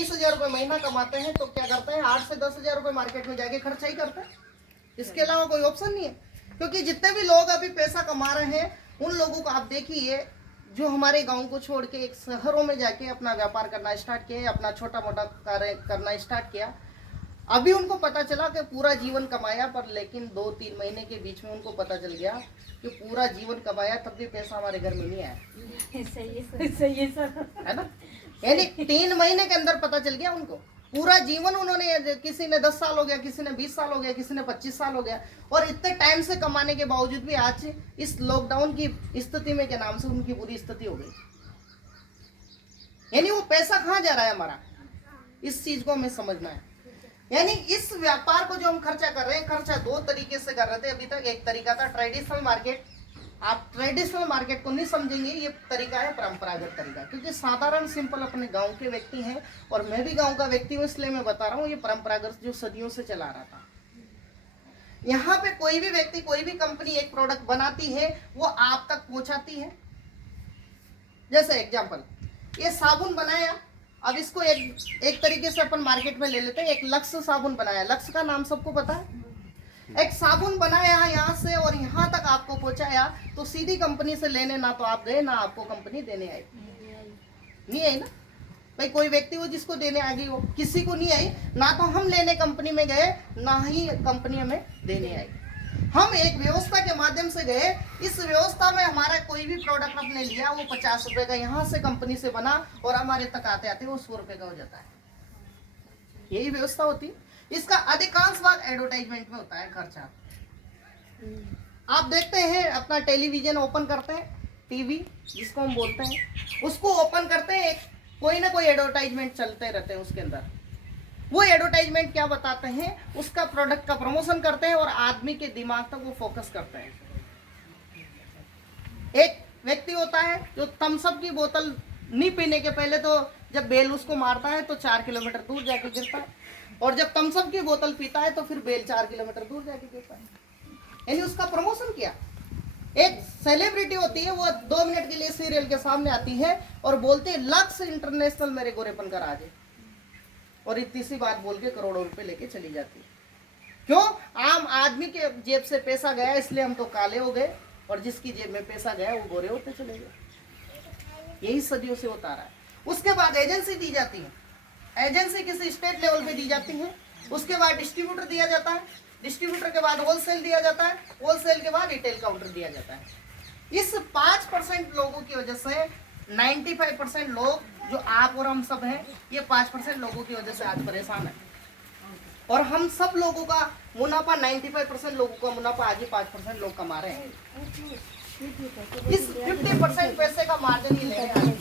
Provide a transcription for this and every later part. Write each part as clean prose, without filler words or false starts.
20,000 रुपये महीना कमाते हैं तो क्या करते हैं, 8 से 10,000 रुपये मार्केट में जाके खर्चा ही करते हैं। इसके अलावा कोई ऑप्शन नहीं है। क्योंकि जितने भी लोग अभी पैसा कमा रहे हैं उन लोगों को आप देखिए, जो हमारे गांव को छोड़ के एक शहरों में जाके अपना व्यापार करना स्टार्ट किया, अपना छोटा मोटा कार्य करना स्टार्ट किया। अभी उनको पता चला कि पूरा जीवन कमाया, पर लेकिन 2-3 महीने के बीच में उनको पता चल गया कि पूरा जीवन कमाया तब भी पैसा हमारे घर में नहीं आया। सही है सर, है ना। यानी 3 महीने के अंदर पता चल गया उनको। पूरा जीवन उन्होंने, किसी ने 10 साल हो गया, किसी ने 20 साल हो गया, किसी ने 25 साल हो गया, और इतने टाइम से कमाने के बावजूद भी आज इस लॉकडाउन की स्थिति में के नाम से उनकी बुरी स्थिति हो गई। यानी वो पैसा कहाँ जा रहा है हमारा, इस चीज को हमें समझना है। यानी इस व्यापार को जो हम खर्चा कर रहे हैं, खर्चा 2 तरीके से कर रहे थे अभी तक। एक तरीका था ट्रेडिशनल मार्केट। आप ट्रेडिशनल मार्केट को नहीं समझेंगे, ये तरीका है परंपरागत तरीका। क्योंकि साधारण सिंपल अपने गांव के व्यक्ति हैं, और मैं भी गांव का व्यक्ति हूँ, इसलिए मैं बता रहा हूँ। ये परंपरागत जो सदियों से चला रहा था। यहाँ पे कोई भी व्यक्ति, कोई भी कंपनी एक प्रोडक्ट बनाती है, वो आप तक पहुंचाती है। जैसे एग्जाम्पल, ये साबुन बनाया, अब इसको एक तरीके से अपन मार्केट में ले लेते हैं। एक लक्स साबुन बनाया, लक्स का नाम सबको पता है। एक साबुन बनाया यहाँ से और यहाँ तक आपको पहुंचाया, तो सीधी कंपनी से लेने ना तो आप गए, ना आपको कंपनी देने आई। नहीं आई ना भाई। कोई व्यक्ति हो जिसको देने आ गई हो, किसी को नहीं आई। ना तो हम लेने कंपनी में गए, ना ही कंपनी हमें देने आई। हम एक व्यवस्था के माध्यम से गए। इस व्यवस्था में हमारा कोई भी प्रोडक्ट आपने लिया, वो 50 रुपए का यहाँ से कंपनी से बना, और हमारे तक आते आते वो 100 रुपए का हो जाता है। यही व्यवस्था होती है। इसका अधिकांश भाग एडवर्टाइजमेंट में होता है खर्चा। आप देखते हैं, अपना टेलीविजन ओपन करते हैं, टीवी जिसको हम बोलते हैं, उसको ओपन करते हैं, कोई ना कोई एडवर्टाइजमेंट चलते रहते हैं उसके अंदर। वो एडवर्टाइजमेंट क्या बताते हैं, उसका प्रोडक्ट का प्रमोशन करते हैं, और आदमी के दिमाग तक वो फोकस करते हैं। एक व्यक्ति होता है जो थम्स अप की बोतल नहीं पीने के पहले, तो जब बेल उसको मारता है तो 4 किलोमीटर दूर जाके गिरता है, और जब थम्स अप की बोतल पीता है तो फिर बेल 4 किलोमीटर दूर जाके गिरता है। यानी उसका प्रमोशन किया। एक सेलिब्रिटी होती है, वो 2 मिनट के लिए सीरियल के सामने आती है और बोलती है, लक्स इंटरनेशनल मेरे गोरेपन का राज है, और इतनी सी बात बोल के करोड़ों रुपए लेके चली जाती है। क्यों? आम आदमी के जेब से पैसा गया, इसलिए हम तो काले हो गए, और जिसकी जेब में पैसा गया वो गोरे होते चले गए। यही सदियों से होता रहा है। उसके बाद एजेंसी दी जाती है। एजेंसी किसी स्टेट लेवल पे दी जाती है। उसके बाद डिस्ट्रीब्यूटर दिया जाता है। डिस्ट्रीब्यूटर के बाद होलसेल दिया जाता है। होलसेल के बाद रिटेल काउंटर दिया जाता है। इस 5% लोगों की वजह से 95% लोग जो आप और हम सब हैं, ये 5% लोगों की वजह से आज परेशान है। और हम सब लोगों का मुनाफा, 95% लोगों का मुनाफा आज ही 5% लोग कमा रहे हैं। इस 50% पैसे का मार्जिन ही ले रहे हैं।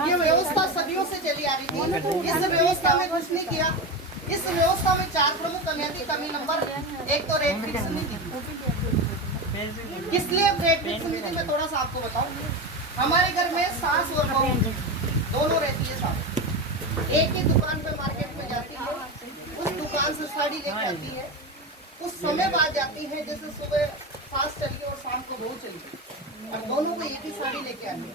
ये व्यवस्था सदियों से चली आ रही थी। इस व्यवस्था में कुछ नहीं किया। इस व्यवस्था में 4 प्रमुख कमियां थी। कमी नंबर 1 तो रेट फिक्स नहीं थी। इसलिए रेट फिक्स नहीं थी। मैं थोड़ा सा आपको बताऊं, हमारे घर में सास और बहू दोनों रहती है साथ। एक ही दुकान पे मार्केट में जाती है, उस दुकान से साड़ी लेके आती है, उस समय बाद जाती है, जैसे सुबह सास चली और शाम को बहू चली, और दोनों को एक ही साड़ी लेके आती है।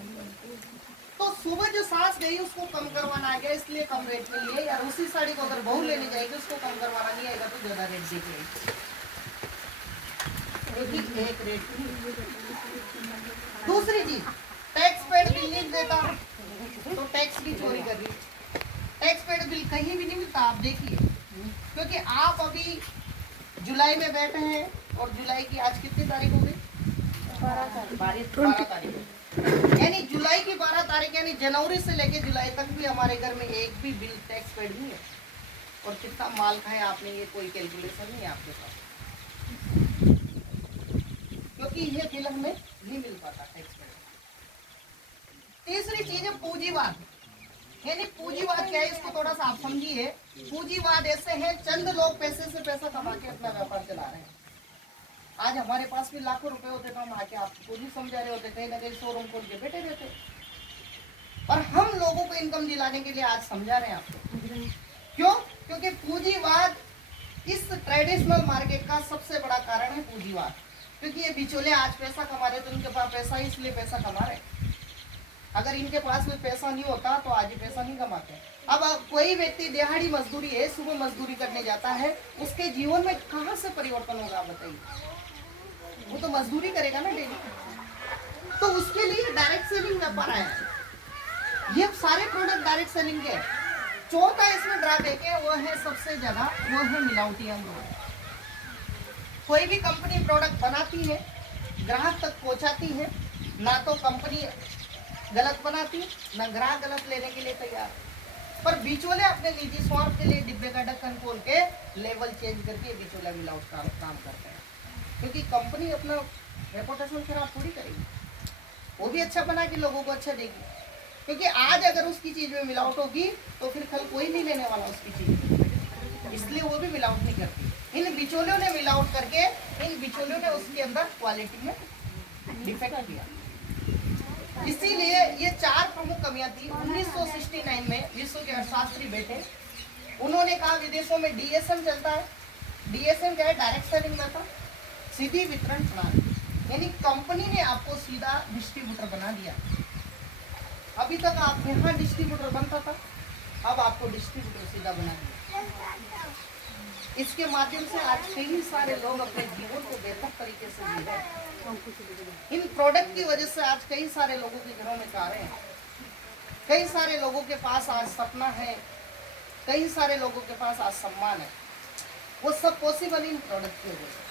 तो सुबह जो सास गई उसको कम करवाना आ गया, इसलिए कम रेट में लिए, यार उसी साड़ी को अगर बहू लेने जाएगी उसको कम करवाना नहीं आएगा तो ज्यादा रेट देगी। एक रेट। दूसरी चीज, टैक्स पेड बिल नहीं देता तो टैक्स की चोरी कर रही। टैक्स पेड बिल कहीं भी नहीं मिलता, आप देखिए। क्योंकि आप अभी जुलाई में बैठे हैं, और जुलाई की आज कितनी तारीख हो गई? 12 तारीख। यानी जुलाई की 12 तारीख, यानी जनवरी से लेके जुलाई तक भी हमारे घर में एक भी बिल टैक्स पेड नहीं है। और कितना माल खाए आपने, ये कोई कैलकुलेशन नहीं है आपके पास, क्योंकि ये बिल हमें नहीं मिल पाता टैक्स पेड। तीसरी चीज है पूंजीवाद। यानी पूंजीवाद क्या है, इसको थोड़ा सा आप समझिए। पूंजीवाद ऐसे है, चंद लोग पैसे से पैसा कमा के अपना व्यापार चला रहे हैं। आज हमारे पास भी लाखों रुपए होते तो हम आके आपको भी समझा रहे होते, कहीं ना कहीं शोरूम खोल के बैठे रहते। और हम लोगों को इनकम दिलाने के लिए आज समझा रहे हैं आपको। क्यों? क्योंकि पूंजीवाद इस ट्रेडिशनल मार्केट का सबसे बड़ा कारण है पूंजीवाद। क्योंकि ये बिचौले आज पैसा कमा रहे तो उनके पास पैसा, इसलिए पैसा कमा रहे। अगर इनके पास में पैसा नहीं होता तो आज ये पैसा नहीं कमाते। अब कोई व्यक्ति दिहाड़ी मजदूरी है, सुबह मजदूरी करने जाता है, उसके जीवन में कहाँ से परिवर्तन होगा बताइए? वो तो मजदूरी करेगा ना डेली, तो उसके लिए डायरेक्ट सेलिंग व्यापार है। ये सारे प्रोडक्ट डायरेक्ट सेलिंग के। चौथा इसमें ड्रॉबैक है, वो है सबसे ज्यादा, वो है मिलावटी अमरूद। कोई भी कंपनी प्रोडक्ट बनाती है, ग्राहक तक पहुंचाती है, ना तो कंपनी गलत बनाती, ना ग्राहक गलत लेने के लिए तैयार, पर बिचौले अपने निजी स्वार्थ के लिए डिब्बे का ढक्कन खोल के लेवल चेंज करके बिचौला मिलावट का काम करते हैं। क्योंकि कंपनी अपना रेपुटेशन खराब थोड़ी करेगी, वो भी अच्छा बना के लोगों को अच्छा देगी। क्योंकि आज अगर उसकी चीज में मिलावट होगी तो फिर कल कोई नहीं लेने वाला उसकी चीज, इसलिए वो भी मिलावट नहीं करती। इन बिचौलियों ने मिलावट करके, इन बिचौलियों ने उसके अंदर क्वालिटी में डिफेक्ट किया। इसीलिए ये 4 प्रमुख कमियां थी। 1969 में विश्व के अर्थशास्त्री बैठे, उन्होंने कहा विदेशों में डीएसएम चलता है। डीएसएम क्या है? डायरेक्ट सेलिंग मेथड, सीधी वितरण प्रणाली, यानी कंपनी ने आपको सीधा डिस्ट्रीब्यूटर बना दिया। अभी तक आप यहाँ डिस्ट्रीब्यूटर बनता था, अब आपको डिस्ट्रीब्यूटर सीधा बना दिया। इसके माध्यम से आज कई सारे लोग अपने जीवन को बेहतर तरीके से जी रहे हैं। इन प्रोडक्ट की वजह से आज कई सारे लोगों के घरों में कारें हैं, कई सारे लोगों के पास आज सपना है, कई सारे लोगों के पास आज सम्मान है। वो सब पॉसिबल इन प्रोडक्ट की वजह से।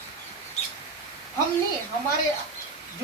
हम नहीं, हमारे